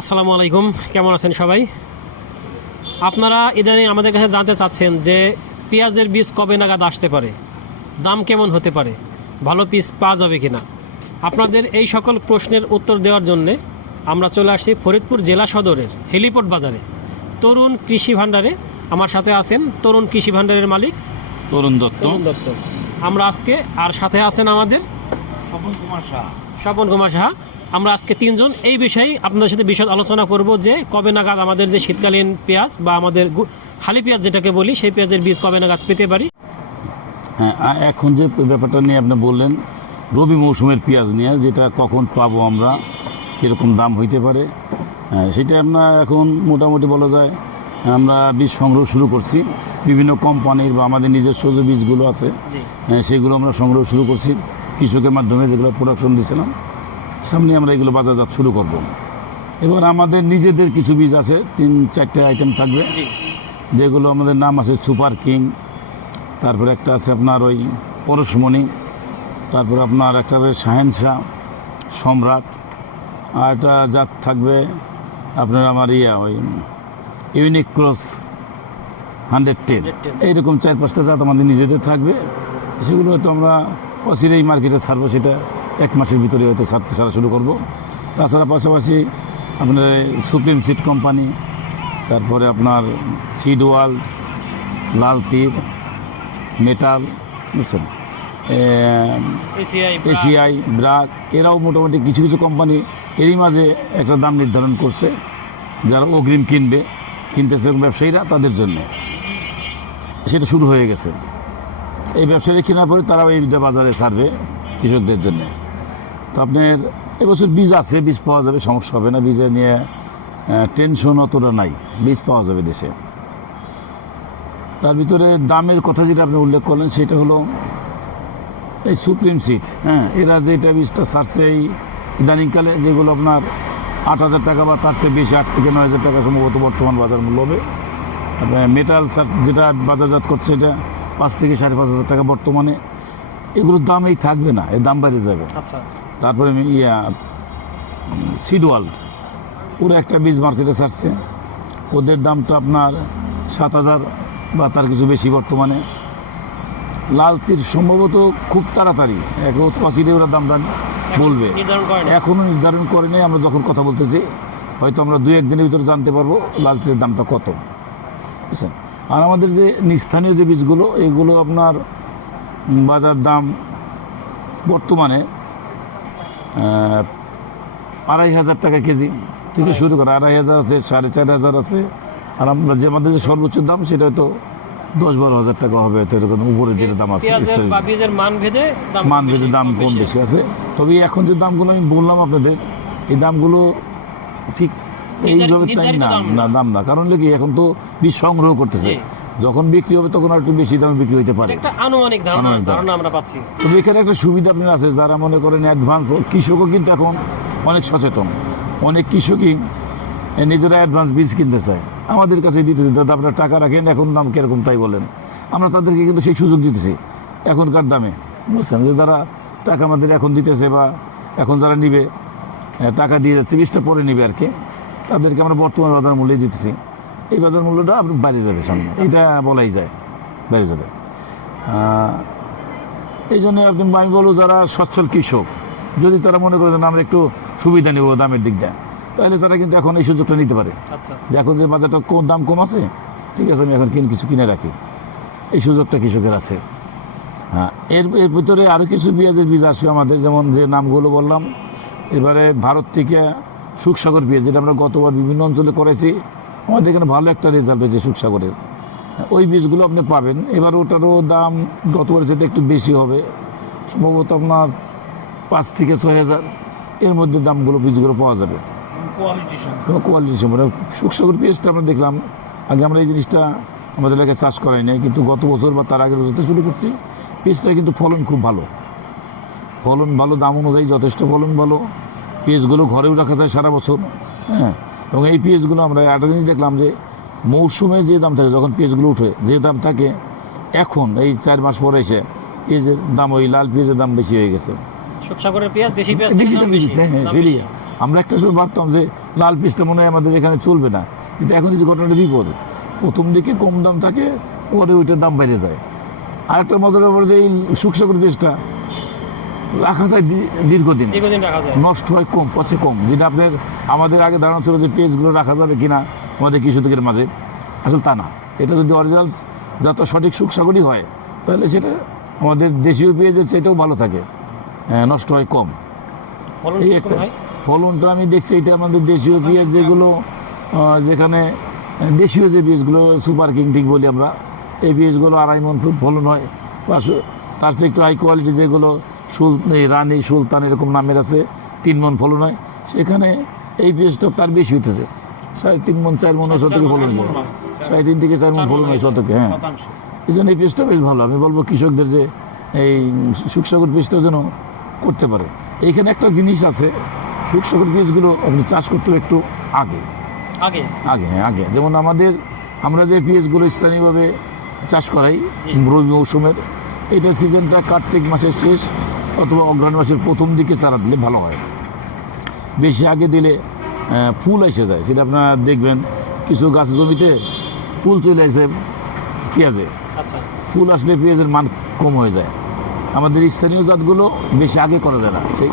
আসসালামু আলাইকুম কেমন আছেন সবাই? আপনারা ইদানিং আমাদের কাছে জানতে চাচ্ছেন যে পেঁয়াজের বীজ কবে নাগাদ আসতে পারে? দাম কেমন হতে পারে? ভালো পিস পাওয়া যাবে কিনা? আপনাদের এই সকল প্রশ্নের উত্তর দেওয়ার জন্যে আমরা চলে আসছি ফরিদপুর জেলা সদরের হেলিপোর্ট বাজারে। তরুণ কৃষি ভাণ্ডারে আমার সাথে আছেন তরুণ কৃষি ভাণ্ডারের মালিক তরুণ দত্ত। তরুণ দত্ত। আমরা আজকে আর সাথে আছেন আমাদের স্বপন কুমার শাহ স্বপন কুমার সাহা। আমরা আজকে তিনজন। এই বিষয়ে আপনাদের সাথে বিশদ আলোচনা করব যে কবে নাগাদ আমাদের যে শীতকালীন পেঁয়াজ বা আমাদের খালি পেঁয়াজ যেটাকে বলি সেই পেঁয়াজের বীজ কবে নাগাদ পেতে পারি? হ্যাঁ এখন যে ব্যাপারটা নিয়ে আপনি বললেন রবি মৌসুমের পেঁয়াজ নিয়ে যেটা কখন পাবো আমরা কীরকম দাম হইতে পারে হ্যাঁ, সেটা আমরা এখন মোটামুটি বলা যায় আমরা বীজ সংগ্রহ শুরু করছি। বিভিন্ন কোম্পানির বা আমাদের নিজস্ব যে বীজগুলো আছে সেগুলো আমরা সংগ্রহ শুরু করছি। কৃষকের মাধ্যমে যেগুলো প্রোডাকশন দিয়েছিলাম সামনে আমরা এগুলো বাজারজাত শুরু করব। এবার আমাদের নিজেদের কিছু বীজ আছে তিন চারটে আইটেম থাকবে। যেগুলো আমাদের নাম আছে সুপার কিং তারপরে একটা আছে আপনার ওই পরশমণি তারপরে আপনার একটা হবে শাহেন শাহ সম্রাট আর একটা জাত থাকবে আপনার আমার ইয়া ওই ইউনিক ক্রস হান্ড্রেড টেন এইরকম চার পাঁচটা জাত আমাদের নিজেদের থাকবে। সেগুলো হয়তো আমরা অচিরেই মার্কেটে ছাড়বো সেটা এক মাসের ভিতরে হয়তো ছাড়তে ছাড়া শুরু করব। তাছাড়া পাশাপাশি আপনার সুপ্রিম সিট কোম্পানি তারপরে আপনার সিড ওয়ার্ল্ড লাল তীর মেটাল বুঝছেন? এসিআই ব্রাক এরাও মোটামুটি কিছু কিছু কোম্পানি এরই মাঝে একটা দাম নির্ধারণ করছে যারা অগ্রিম কিনবে কিনতে কিনতেছে ব্যবসায়ীরা তাদের জন্য। সেটা শুরু হয়ে গেছে। এই ব্যবসায়ী কেনার পরে তারাও এই বাজারে ছাড়বে কৃষকদের জন্য। আপনার এবছর বীজ আছে, বীজ পাওয়া যাবে, সমস্যা হবে না। বীজের নিয়ে টেনশন অতটা নাই। বীজ পাওয়া যাবে দেশে। তার ভিতরে দামের কথা যেটা আপনি উল্লেখ করলেন, সেটা হলো এই সুপ্রিম সিট হ্যাঁ এরা যেটা বীজটা ছাড়ছে এই ইদানিংকালে, যেগুলো আপনার আট হাজার টাকা বা তার চেয়ে বেশি, আট থেকে নয় হাজার টাকা সম্ভবত বর্তমান বাজার মূল্য হবে। তারপরে মেটাল যেটা বাজারজাত করছে, এটা পাঁচ থেকে সাড়ে পাঁচ হাজার টাকা বর্তমানে। এগুলোর দাম এই থাকবে না, এর দাম বেড়ে যাবে। আচ্ছা। তারপরে ইয়া সিড ওয়ার্ল্ড ওরা একটা বীজ মার্কেটে ছাড়ছে। ওদের দামটা আপনার সাত হাজার বা তার কিছু বেশি বর্তমানে। লাল তীর সম্ভবত খুব তাড়াতাড়ি। এক অচিরে ওরা দামটা বলবে। এখনও নির্ধারণ করে নেই। আমরা যখন কথা বলতেছি হয়তো আমরা দুই একদিনের ভিতরে জানতে পারব লাল তীরের দামটা কত। বুঝছেন? আর আমাদের যে স্থানীয় যে বীজগুলো এগুলো আপনার বাজার দাম বর্তমানে আড়াই হাজার টাকা কেজি থেকে শুরু করে আড়াই হাজার আছে সাড়ে চার হাজার আছে। আর আমরা যে আমাদের যে সর্বোচ্চ দাম সেটা হয়তো দশ বারো হাজার টাকা হবে হয়তো এরকম উপরে যেটা দাম আছে মান ভেদে দাম মান বেশি, ভেদে দাম কম বেশি। আছে। তবে এখন যে দামগুলো আমি বললাম আপনাদের এই দামগুলো ঠিক এইভাবে তাই না দাম না। দাম না। কারণ কি এখন তো বীজ সংগ্রহ করতেছে। যখন বিক্রি হবে তখন আর একটু বেশি দামে বিক্রি হতে পারে। একটা আনুমানিক ধারণা আমরা পাচ্ছি। তবে এখানে একটা সুবিধা আপনার আছে যারা মনে করেন অ্যাডভান্স কৃষকও কিন্তু এখন অনেক সচেতন। অনেক কৃষকই নিজেরা অ্যাডভান্স বীজ কিনতে চায়। আমাদের কাছে দিতেছে দাদা আপনার টাকা রাখেন এখন দাম কীরকম তাই বলেন। আমরা তাদেরকে কিন্তু সেই সুযোগ দিতেছি এখনকার দামে। বুঝছেন? যে যারা টাকা আমাদের এখন দিতেছে বা এখন যারা নিবে টাকা দিয়ে যাচ্ছে বীজটা পরে নিবে আর কি। তাদেরকে আমরা বর্তমান বাজার মূল্যে দিতেছি। এই বাজার মূল্যটা আপনি বাইরে যাবে সামনে। এটা বলাই যায় বাইরে যাবে। এই জন্য আপনি আমি বলব যারা সচ্ছল কৃষক যদি তারা মনে করে যে আমরা একটু সুবিধা নেব দামের দিক দিকটা তাহলে তারা কিন্তু এখন এই সুযোগটা নিতে পারে। আচ্ছা যে এখন যে বাজারটা কম দাম কম আছে ঠিক আছে আমি এখন কিনে কিছু কিনে রাখি। এই সুযোগটা কৃষকের আছে। হ্যাঁ এর এর ভিতরে আরও কিছু পেঁয়াজের বীজ আসবে আমাদের যেমন যে নামগুলো বললাম। এবারে ভারত থেকে সুখসাগর পেঁয়াজ যেটা আমরা গতবার বিভিন্ন অঞ্চলে করেছি আমাদের এখানে ভালো একটা রেজাল্ট হয়েছে সুখসাগরের। ওই বীজগুলো আপনি পাবেন। এবার ওটারও দাম গতবারের সাথে একটু বেশি হবে, সম্ভবত আপনার পাঁচ থেকে ছয় হাজার। এর মধ্যে দামগুলো বীজগুলো পাওয়া যাবে। কোয়ালিটি সম্পর্কে সুখসাগর পেঁয়াজটা আমরা দেখলাম। আগে আমরা এই জিনিসটা আমাদের এলাকায় চাষ করাই নাই, কিন্তু গত বছর বা তার আগের বছর শুরু করছি পেঁয়াজটা কিন্তু ফলন খুব ভালো। ফলন ভালো, দাম অনুযায়ী যথেষ্ট ফলন ভালো। পেঁয়াজগুলো ঘরেও রাখা যায় সারা বছর হ্যাঁ। এবং এই পেঁয়াজগুলো আমরা একটা জিনিস দেখলাম যে মৌসুমে যে দাম থাকে যখন পেঁয়াজগুলো উঠে যে দাম থাকে এখন এই চার মাস পরে এসে পেঁয়াজের দাম ওই লাল পেঁয়াজের দাম বেশি হয়ে গেছে। আমরা একটা সময় ভাবতাম যে লাল পিসটা মনে হয় আমাদের এখানে চলবে না কিন্তু এখন কিছু ঘটনাটা বিপদ প্রথম দিকে কম দাম থাকে পরে ওইটার দাম বেড়ে যায়। আর একটা মজার ব্যাপার যে এই সুখসাগর পিসটা রাখা যায় দীর্ঘদিন। নষ্ট হয় কম পচে কম। যেটা আপনার আমাদের আগে ধারণা ছিল যে পেজগুলো রাখা যাবে কিনা আমাদের কৃষকের মাঝে। আসলে তা না। এটা যদি অরিজিনাল যত সঠিক সুখসাগরই হয় তাহলে সেটা আমাদের দেশীয় পেঁয়াজের চেয়েটাও ভালো থাকে। হ্যাঁ, নষ্ট হয় কম। এই একটা ফলনটা আমি দেখছি এটা আমাদের দেশীয় পেঁয়াজ যেগুলো যেখানে দেশীয় যে বীজগুলো সুপার কিং ঠিক বলি আমরা এই বীজগুলো আড়াই মন ফলন হয়। বা তার চেয়ে একটু হাই কোয়ালিটি যেগুলো সুল এই রানী সুলতান এরকম নামের আছে তিন মন ফলন হয়। সেখানে এই বীজটা তার বেশি হতেছে সাড়ে তিন মন চার মন শতকে ফলন হয়। সাড়ে তিন থেকে চার মন ফলন হয়। শতকে হ্যাঁ। এই জন্য এই পেস্টটা বেশ ভালো। আমি বলব কৃষকদের যে এই সুখসাগর পেস্টটা যেন করতে পারে। এইখানে একটা জিনিস আছে সুখসাগর বীজগুলো আপনি চাষ করতে হবে একটু আগে। আগে? আগে হ্যাঁ আগে। যেমন আমাদের আমরা যে পেঁয়াজগুলো স্থানীয়ভাবে চাষ করাই রবি মৌসুমের এটা সিজনটা কার্তিক মাসের শেষ। অথবা অগ্রহণ মাসের প্রথম দিকে চারা দিলে ভালো হয়। বেশি আগে দিলে ফুল এসে যায়। সেটা আপনারা দেখবেন কিছু গাছ জমিতে ফুল চলে আসে পেঁয়াজে। আচ্ছা। ফুল আসলে পেঁয়াজের মান কম হয়ে যায়। আমাদের স্থানীয় জাতগুলো বেশি আগে করা যায় না। সেই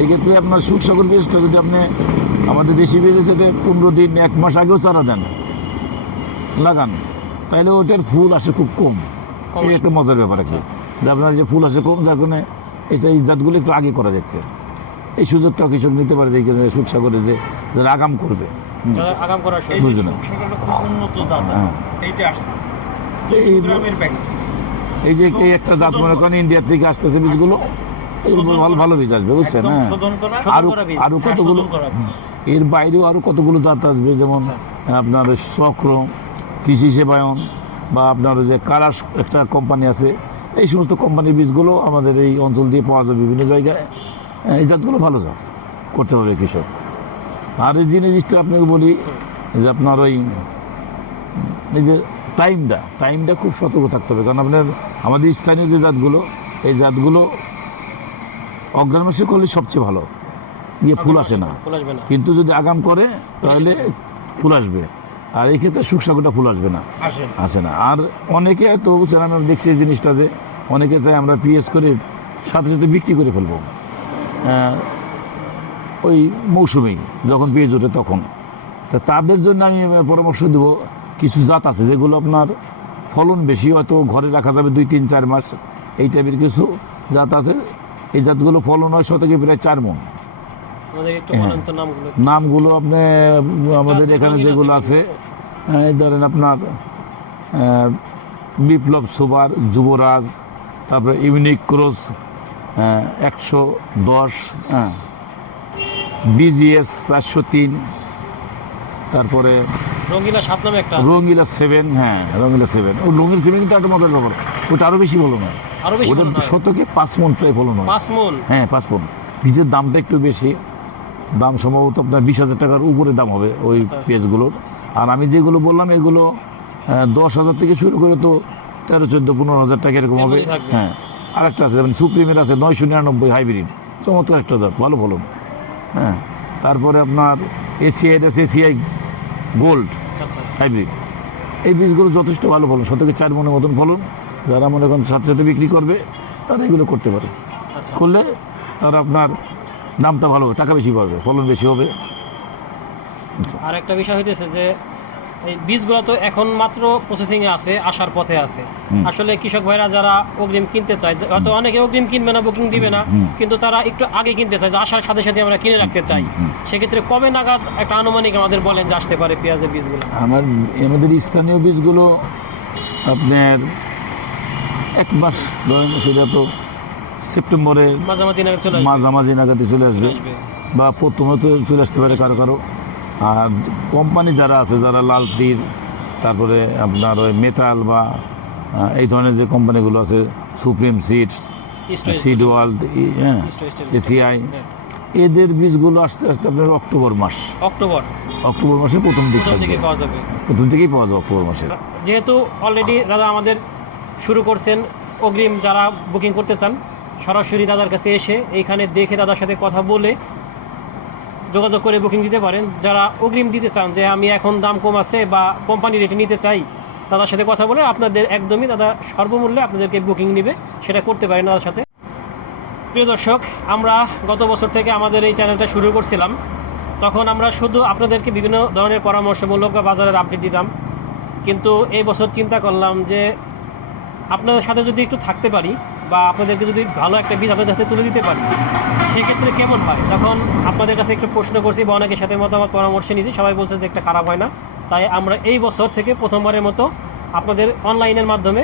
এই ক্ষেত্রে আপনার সুখসাগর পেঁয়াজটা যদি আপনি আমাদের দেশি পেঁয়াজের সাথে পনেরো দিন এক মাস আগেও চারা দেন লাগান তাহলে ওটার ফুল আসে খুব কম। কম এই একটা মজার ব্যাপার আছে। যে আপনার যে ফুল আসে কম যার কারণে এই জাতগুলো একটু আগে করা যাচ্ছে। এই সুযোগটাও কৃষক নিতে পারে যে এই সুখসাগরে যে যারা আগাম করবে। আগাম উন্নত হ্যাঁ। এইটা আসছে। এই যে এই একটা জাত মনে করেন ইন্ডিয়া থেকে আসতেছে বীজগুলো এগুলো ভালো ভালো বীজ আসবে বুঝছেন? হ্যাঁ। শোধন করা শোধন আরও আরও হ্যাঁ, কতগুলো। এর বাইরেও আরও কতগুলো জাত আসবে যেমন আচ্ছা। আপনার চক্র কৃষি সেবায়ন বা আপনার যে কারাস একটা কোম্পানি আছে এই সমস্ত কোম্পানির বীজগুলো আমাদের এই অঞ্চল দিয়ে পাওয়া যায় বিভিন্ন জায়গায়। এই জাতগুলো ভালো জাত করতে হবে কৃষক। আর এই জিনিসটা আপনাকে বলি যে আপনার ওই এই যে টাইমটা টাইমটা খুব সতর্ক থাকতে হবে। কারণ আপনার আমাদের স্থানীয় যে জাতগুলো এই জাতগুলো অগ্রাণ মাসে করলে সবচেয়ে ভালো। ইয়ে ফুল আসে না। কিন্তু যদি আগাম করে তাহলে ফুল আসবে। আর এই ক্ষেত্রে সুখসাগরটা ফুল আসবে না। আসে না। আর অনেকে তো আমি দেখছি এই জিনিসটা যে অনেকে চাই আমরা পিএস করে সাথে সাথে বিক্রি করে ফেলব। ওই মৌসুমেই যখন পিএস ওঠে তখন। তা তাদের জন্য আমি পরামর্শ দেব কিছু জাত আছে যেগুলো আপনার ফলন বেশি হয়তো ঘরে রাখা যাবে দুই তিন চার মাস এই টাইপের কিছু জাত আছে। এই জাতগুলো ফলন হয় শতকে প্রায় চার মন আমাদের একটু হ্যাঁ। বলেন তো নামগুলো নামগুলো আপনি আমাদের এখানে যেগুলো আছে এই ধরেন আপনার বিপ্লব সুবার যুবরাজ তারপরে ইউনিক ক্রস একশো দশ হ্যাঁ বিজিএস চারশো তিন তারপরে রঙ্গিলা সাত নামে একটা রঙিলা সেভেন হ্যাঁ রঙিলা সেভেন। ও রঙিলা সেভেন কিন্তু একটা মজার ব্যাপার। ওটা আরও বেশি বলো না আরও বেশি ওটা শতকে পাঁচ মন প্রায় ফলন হয় পাঁচ মন? হ্যাঁ পাঁচ পন বীজের দামটা একটু বেশি। দাম সম্ভবত আপনার বিশ হাজার টাকার উপরে দাম হবে ওই আচ্ছা, আচ্ছা। পেঁয়াজগুলোর। আর আমি যেগুলো বললাম এগুলো দশ হাজার থেকে শুরু করে তো তেরো চোদ্দ পনেরো হাজার টাকা এরকম হবে। হ্যাঁ আর একটা আছে যেমন সুপ্রিমের আছে নয়শো নিরানব্বই হাইব্রিড। চমৎকার একটা জাত ভালো ফলন। হ্যাঁ তারপরে আপনার এসিআই আছে এসিআই গোল্ড আচ্ছা। হাইব্রিড। এই বীজগুলো যথেষ্ট ভালো ফলন শতকে চার মনের মতন ফলন। যারা মনে করেন সাথে সাথে বিক্রি করবে তারা এগুলো করতে পারে। করলে তারা আপনার দামটা ভালো টাকা বেশি পাবে ফলন বেশি হবে। আর একটা বিষয় হইতেছে যে এই বীজগুলো তো এখন মাত্র প্রসেসিং এ আছে আসার পথে আছে। আসলে কৃষক ভাইরা যারা অগ্রিম কিনতে চায় হয়তো অনেকে অগ্রিম কিনবে না বুকিং দিবে না কিন্তু তারা একটু আগে কিনতে চায় যে আসার সাথে সাথে আমরা কিনে রাখতে চাই। সেক্ষেত্রে কবে নাগাদ একটা আনুমানিক আমাদের বলেন যে আসতে পারে পেঁয়াজের বীজগুলো? আমার আমাদের স্থানীয় বীজগুলো আপনার এক মাস ধরেন সেটা তো সেপ্টেম্বরে মাঝামাঝি নাগাদ চলে মাঝামাঝি নাগাদে চলে আসবে। বা প্রথমে তো চলে আসতে পারে কারও কারও। আর কোম্পানি যারা আছে যারা লাল তীর তারপরে আপনার ওই মেটাল বা এই ধরনের যে কোম্পানিগুলো আছে সুপ্রিম সিট সিড ওয়ার্ল্ড হ্যাঁ এসিআই। এদের বীজগুলো আস্তে আস্তে আপনার অক্টোবর মাস। অক্টোবর। অক্টোবর মাসে প্রথম দিক দিকে পাওয়া যাবে। প্রথম থেকেই পাওয়া যায় অক্টোবর মাসে যেহেতু অলরেডি দাদা আমাদের শুরু করছেন অগ্রিম যারা বুকিং করতে চান সরাসরি দাদার কাছে এসে এইখানে দেখে দাদার সাথে কথা বলে যোগাযোগ করে বুকিং দিতে পারেন। যারা অগ্রিম দিতে চান যে আমি এখন দাম কম আছে বা কোম্পানি রেটে নিতে চাই, দাদার সাথে কথা বলে আপনাদের একদমই দাদা সর্বমূল্যে আপনাদেরকে বুকিং নেবে, সেটা করতে পারেন দাদার সাথে। প্রিয় দর্শক, আমরা গত বছর থেকে আমাদের এই চ্যানেলটা শুরু করছিলাম। তখন আমরা শুধু আপনাদেরকে বিভিন্ন ধরনের পরামর্শমূলক বা বাজারের আপডেট দিতাম। কিন্তু এই বছর চিন্তা করলাম যে আপনাদের সাথে যদি একটু থাকতে পারি বা আপনাদেরকে যদি ভালো একটা বীজ আপনাদের হাতে তুলে দিতে পারি, সেক্ষেত্রে কেমন হয়? তখন আপনাদের কাছে একটু প্রশ্ন করছি বা অনেকের সাথে মতো মতামত, পরামর্শ নিয়েছি, সবাই বলছে যে একটা খারাপ হয় না। তাই আমরা এই বছর থেকে প্রথমবারের মতো আপনাদের অনলাইনের মাধ্যমে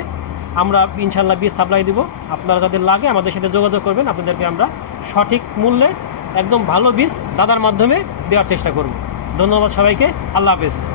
আমরা ইনশাল্লাহ বীজ সাপ্লাই দিব। আপনারা যাদের লাগে আমাদের সাথে যোগাযোগ করবেন, আপনাদেরকে আমরা সঠিক মূল্যে একদম ভালো বীজ দাদার মাধ্যমে দেওয়ার চেষ্টা করব। ধন্যবাদ সবাইকে, আল্লাহ হাফেজ।